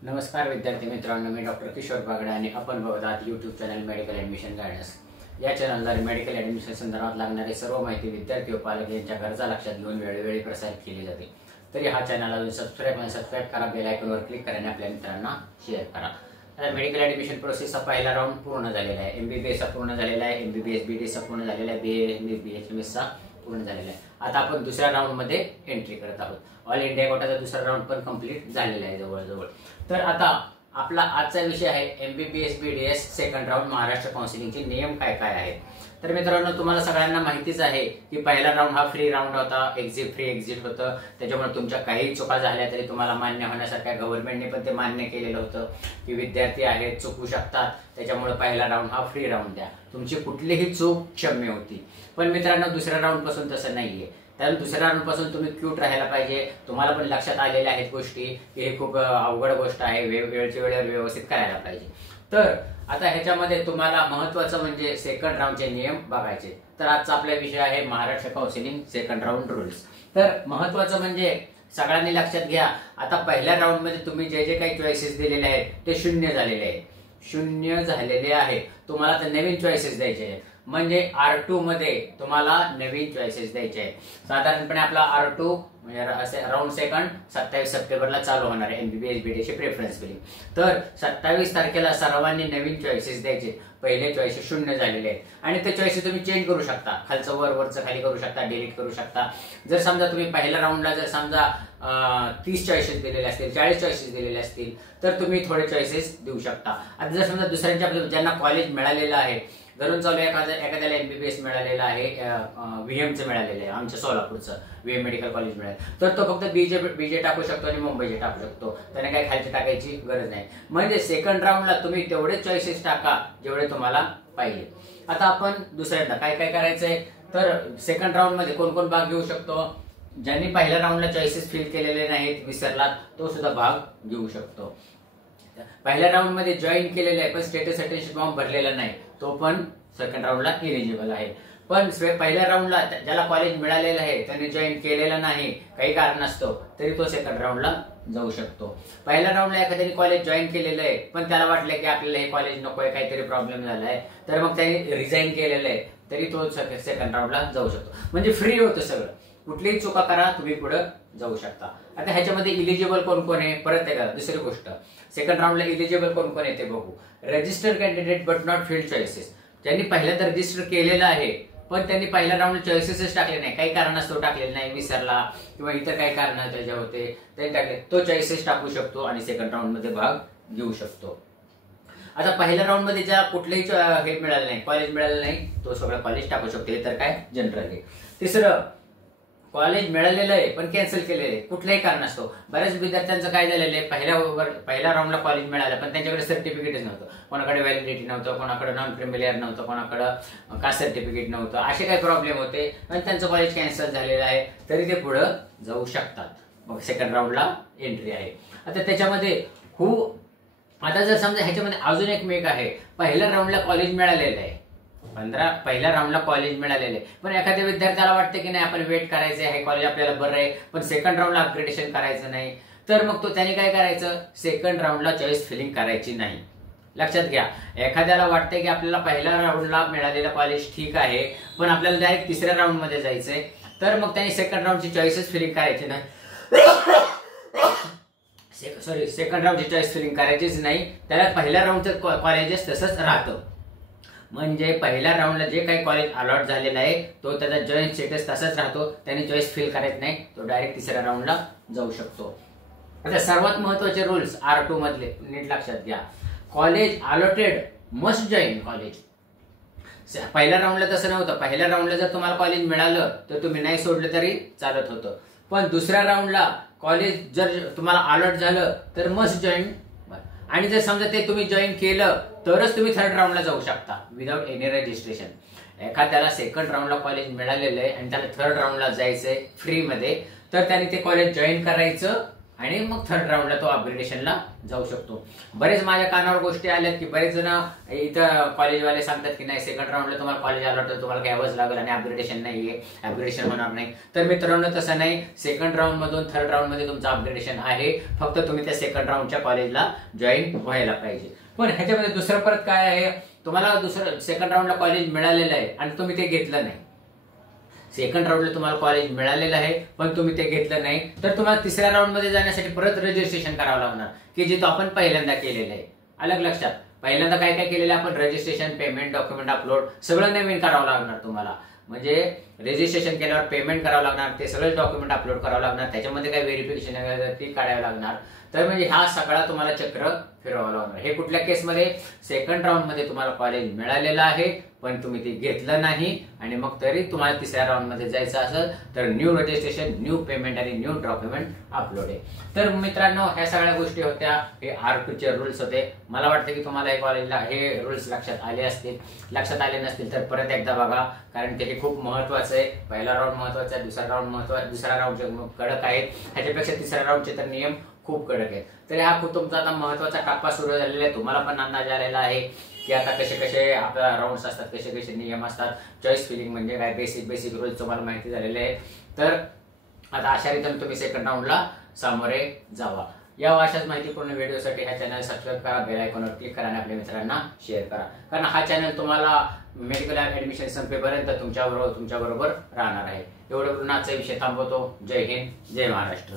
नमस्कार विद्यार्थी मित्रांनो, मी डॉक्टर किशोर बागडे आणि आपण बघत आहात YouTube channel medical admission guidance. या चॅनलद्वारे मेडिकल ॲडमिशन संदर्भात लागणारी सर्व माहिती विद्यार्थी व पालक यांच्या गरजा लक्षात घेऊन वेळोवेळी प्रसारित केली जाते। तरी हा चॅनल अजून सबस्क्राईब करा, बेल आयकॉनवर क्लिक करा आणि आपल्या मित्रांना शेअर करा। आता मेडिकल ॲडमिशन प्रोसेसचा पहिला राऊंड पूर्ण झालेला आहे। MBBS पूर्ण झालेला आहे, MBBS BDS पूर्ण झालेला आहे, BA BHMS पूर्ण झालेला आहे। आता आपण दुसऱ्या राऊंड मध्ये एंट्री करत आहोत। ऑल इंडिया कोटाचा दुसरा राऊंड पण कंप्लीट झालेला आहे जवळजवळ। तर आता आपला आजचा विषय आहे MBBS BDS second round Maharashtra काउन्सिलिंगचे नियम काय काय आहेत। तर मित्रांनो, तुम्हाला सगळ्यांना माहितीच आहे की पहिला राऊंड हा फ्री राऊंड होता, फ्री एक्झिट होतं। त्याच्यामुळे तुमच्या काही चुका झाल्या तरी तुम्हाला मान्य होण्यासारख्या गव्हर्नमेंटने पण ते मान्य केलेलं होतं की विद्यार्थी आहेत चुकू शकतात, त्याच्यामुळे पहिला राऊंड हा फ्री राऊंड द्या, तुमची कुठलीही चूक क्षम्य होती। पण मित्रांनो, दुसऱ्या राऊंड पासून तसं नाहीये। तर दुसऱ्या राऊंड पासून तुम्ही क्यूट राहायला पाहिजे। तुम्हाला पण लक्षात आलेल्या आहेत गोष्टी की हे खूप अवघड गोष्ट आहे, वेळच्या वेळेवर व्यवस्थित करायला पाहिजे। तर आता ह्याच्यामध्ये तुम्हाला महत्त्वाचं म्हणजे सेकंड राऊंडचे नियम बघायचे। तर आजचा आपला विषय आहे Maharashtra counselling second round rules. तर महत्त्वाचं म्हणजे सगळ्यांनी लक्षात घ्या, आता पहिल्या राऊंड मध्ये तुम्ही जे जे काही चॉईसेस दिलेले आहेत ते शून्य झालेले आहेत, शून्य झालेले आहे। तुम्हाला तर नवीन चॉईसेस द्यायचे आहेत, म्हणजे R2 मध्ये तुम्हाला नवीन चॉईसेस द्यायचे आहेत। साधारणपणे आपला R2 म्हणजे राऊंड सेकंड 27 सप्टेंबरला चालू होणार आहे MBBS BDS प्रेफरन्स फिलिंग। तर 27 तारखेला सर्वांनी नवीन चॉईसेस द्यायचे। पहिले चॉईसेस शून्य झालेले आहेत आणि ते चॉईसेस तुम्ही चेंज करू शकता, खालचं वरचं खाली करू शकता, डिलीट करू शकता। जर समजा तुम्ही पहिल्या राऊंडला जर समजा 30 चॉईसेस दिलेले असतील, 40 चॉईसेस दिलेले असतील तर तुम्ही थोडे चॉईसेस देऊ शकता। आता जर समजा दुसऱ्यांच्या ज्यांना कॉलेज मिळालेलं आहे, धरून चालू एखाद्याला MBBS मिळालेलं आहे, VMचं मिळालेलं आहे, आमच्या सोलापूरचं VM मेडिकल कॉलेज मिळालं, तर तो फक्त बीजे टाकू शकतो आणि मुंबईचे टाकू शकतो, त्याने काही खालचे टाकायची गरज नाही। म्हणजे सेकंड राऊंडला तुम्ही तेवढे चॉईसेस टाका जेवढे तुम्हाला पाहिजे। आता आपण दुसऱ्यांदा काय काय करायचंय, तर सेकंड राऊंड मध्ये कोण कोण भाग घेऊ शकतो? ज्यांनी पहिल्या राऊंडला चॉईसेस फिल केलेले नाहीत, विसरलात, तो सुद्धा भाग घेऊ शकतो। पहिल्या राऊंड मध्ये जॉईन केलेले आहे पण स्टेटस अटेन्शन फॉर्म भरलेला नाही, तो पण सेकंड राऊंडला एलिजिबल आहे। पण पहिल्या राऊंडला ज्याला कॉलेज मिळालेलं आहे त्यांनी जॉईन केलेलं नाही, काही कारण असतो, तरी तो सेकंड राऊंडला जाऊ शकतो। पहिल्या राऊंडला एखाद्याने कॉलेज जॉईन केलेलं आहे पण त्याला वाटलं की आपल्याला हे कॉलेज नकोय, काहीतरी प्रॉब्लेम झालाय, तर मग त्याने रिझाईन केलेलं आहे, तरी तो सेकंड राऊंडला जाऊ शकतो। म्हणजे फ्री होतं सगळं, कुठलीही चुका करा तुम्ही पुढे जाऊ शकता। आता ह्याच्यामध्ये इलिजिबल कोण कोण आहे, परत एकदा दुसरी गोष्ट, सेकंड राऊंडला इलिजिबल कोण कोण आहे ते बघू। Register candidate but not filled choices, ज्यांनी पहिल्यांदा रजिस्टर केलेलं आहे पण त्यांनी पहिल्या राऊंड चॉईसेसच टाकले नाही, काही कारणास्तव टाकलेले नाही, विसरला किंवा इतर काही कारण त्याच्या होते ते टाकले, तो चॉईसेस टाकू शकतो आणि सेकंड राऊंड मध्ये भाग घेऊ शकतो। आता पहिल्या राऊंड मध्ये ज्या कुठलेही हे मिळालं नाही, कॉलेज मिळालं नाही, तो सगळं कॉलेज टाकू शकतो, हे तर काय जनरल आहे। तिसरं, कॉलेज मिळालेलं आहे पण कॅन्सल केलेलं आहे कुठल्याही कारणास्तव। बऱ्याच विद्यार्थ्यांचं काय झालेलं आहे, पहिल्या राऊंडला कॉलेज मिळालं पण त्यांच्याकडे सर्टिफिकेटच नव्हतं, कोणाकडे व्हॅलिडिटी नव्हतं, कोणाकडे नॉन क्रिमिलियर नव्हतं, कोणाकडे कास्ट सर्टिफिकेट नव्हतं, असे काही प्रॉब्लेम होते आणि त्यांचं कॉलेज कॅन्सल झालेलं आहे, तरी ते पुढे जाऊ शकतात। मग सेकंड राऊंडला एंट्री आहे। आता त्याच्यामध्ये आता जर समजा ह्याच्यामध्ये अजून एक मेक आहे, पहिल्या राऊंडला कॉलेज मिळालेलं आहे, पहिल्या राऊंडला कॉलेज मिळालेले, पण एखाद्या विद्यार्थ्याला वाटतं की नाही आपण वेट करायचं आहे, कॉलेज आपल्याला बरं आहे, पण सेकंड राऊंडला अपग्रेडेशन करायचं नाही, तर मग तो त्याने काय करायचं, सेकंड राऊंडला चॉईस फिलिंग करायची नाही। लक्षात घ्या, एखाद्याला वाटतंय की आपल्याला पहिल्या राऊंडला मिळालेलं कॉलेज ठीक आहे पण आपल्याला डायरेक्ट तिसऱ्या राऊंड मध्ये जायचंय, तर मग त्याने सेकंड राऊंडची चॉईसेस फिलिंग करायची नाही, सेकंड राऊंडची चॉईस फिलिंग करायचीच नाही, त्याला पहिल्या राऊंडचं कॉलेजेस तसंच राहतं। म्हणजे पहिल्या राऊंडला जे काही कॉलेज अलॉट झालेलं आहे तो त्याचा जॉईन स्टेटस तसाच राहतो, त्याने चॉईस फिल करायचं नाही, तो डायरेक्ट तिसऱ्या राऊंडला जाऊ शकतो। आता सर्वात महत्त्वाचे रूल्स R2 मधले नीट लक्षात घ्या, college allotted must join college. पहिल्या राऊंडला तसं नव्हतं, पहिल्या राऊंडला जर तुम्हाला कॉलेज मिळालं तर तुम्ही नाही सोडलं तरी चालत होतं, पण दुसऱ्या राऊंडला कॉलेज जर तुम्हाला अलॉट झालं तर मस्ट जॉईन, आणि जर समजा ते तुम्ही जॉईन केलं तरच तुम्ही थर्ड राऊंडला जाऊ शकता विदाउट एनी रजिस्ट्रेशन। एखाद्याला सेकंड राऊंडला कॉलेज मिळालेलं आहे आणि त्याला थर्ड राऊंडला जायचंय फ्री मध्ये, तर त्याने ते कॉलेज जॉईन करायचं आणि मग थर्ड राऊंडला तो अपग्रेडेशनला जाऊ शकतो. बरेच माझ्या कानावर गोष्टी आल्यात की बरेच जण इथं कॉलेजवाले सांगतात की नाही सेकंड राऊंडला तुम्हाला कॉलेज आलं तर तुम्हाला घ्यावंच लागेल आणि अपग्रेडेशन नाहीये, अपग्रेडेशन होणार नाही. तर मित्रांनो तसं नाही, सेकंड राऊंड मधून थर्ड राऊंड मध्ये तुमचं अपग्रेडेशन आहे, फक्त तुम्ही त्या सेकंड राऊंडच्या कॉलेजला जॉईन व्हायला पाहिजे. पण ह्याच्यामध्ये दुसरं परत काय आहे, तुम्हाला दुसरं सेकंड राऊंडला कॉलेज मिळालेलं आहे आणि तुम्ही ते घेतलं नाही. सेकंड राऊंडला तुम्हाला कॉलेज मिळालेलं आहे पण तुम्ही ते घेतलं नाही, तर तुम्हाला तिसऱ्या राऊंड मध्ये जाण्यासाठी परत रजिस्ट्रेशन करावं लागणार, की जे तो आपण पहिल्यांदा केलेलं आहे. अलग लक्षात, पहिल्यांदा काय काय केलेलं आपण रजिस्ट्रेशन, पेमेंट, डॉक्युमेंट अपलोड सगळं नवीन करावं लागणार तुम्हाला. म्हणजे रजिस्ट्रेशन केल्यावर पेमेंट करावं लागणार, ते सगळे डॉक्युमेंट अपलोड करावं लागणार, त्याच्यामध्ये काय व्हेरिफिकेशन ती काढावं लागणार. तर म्हणजे हा सगळा तुम्हाला चक्र फिरवावं लागणार. हे कुठल्या केसमध्ये, सेकंड राऊंड मध्ये तुम्हाला कॉलेज मिळालेलं आहे पण तुम्ही ते घेतलं नाही आणि मग तरी तुम्हाला तिसऱ्या राऊंड मध्ये जायचं असेल तर न्यू रजिस्ट्रेशन, न्यू पेमेंट आणि न्यू डॉक्युमेंट अपलोड आहे. तर मित्रांनो ह्या सगळ्या गोष्टी होत्या, हे R2चे रूल्स होते. मला वाटतं की तुम्हाला हे कॉलेजला हे रूल्स लक्षात आले असतील. लक्षात आले नसतील तर परत एकदा बघा, कारण ते खूप महत्वाचं आहे. पहिला राऊंड महत्वाचा आहे, दुसरा राऊंड महत्वाचा, दुसरा राऊंडचे कडक आहेत, ह्याच्यापेक्षा तिसऱ्या राऊंडचे तर नियम खूप कडक आहेत. तर हा खूप तुमचा आता महत्वाचा टप्पा सुरू झालेला आहे. तुम्हाला पण अंदाज आलेला आहे की आता कसे कसे आपल्या राऊंड्स असतात, कसे कसे नियम असतात, चॉईस फिलिंग म्हणजे काय, बेसिक रूल्स तुम्हाला माहिती झालेले आहे. तर आता अशा रीतीने तुम्ही सेकंड राऊंडला सामोरे जावा. या अशाच माहितीपूर्ण व्हिडिओसाठी हा चॅनल सबस्क्राईब करा, बेल आयकॉनवर क्लिक करा आणि आपल्या मित्रांना शेअर करा, कारण हा चॅनल तुम्हाला मेडिकल ऍडमिशन संपेपर्यंत तुमच्याबरोबर राहणार आहे. एवढं करून आजचा विषय थांबवतो. जय हिंद, जय महाराष्ट्र.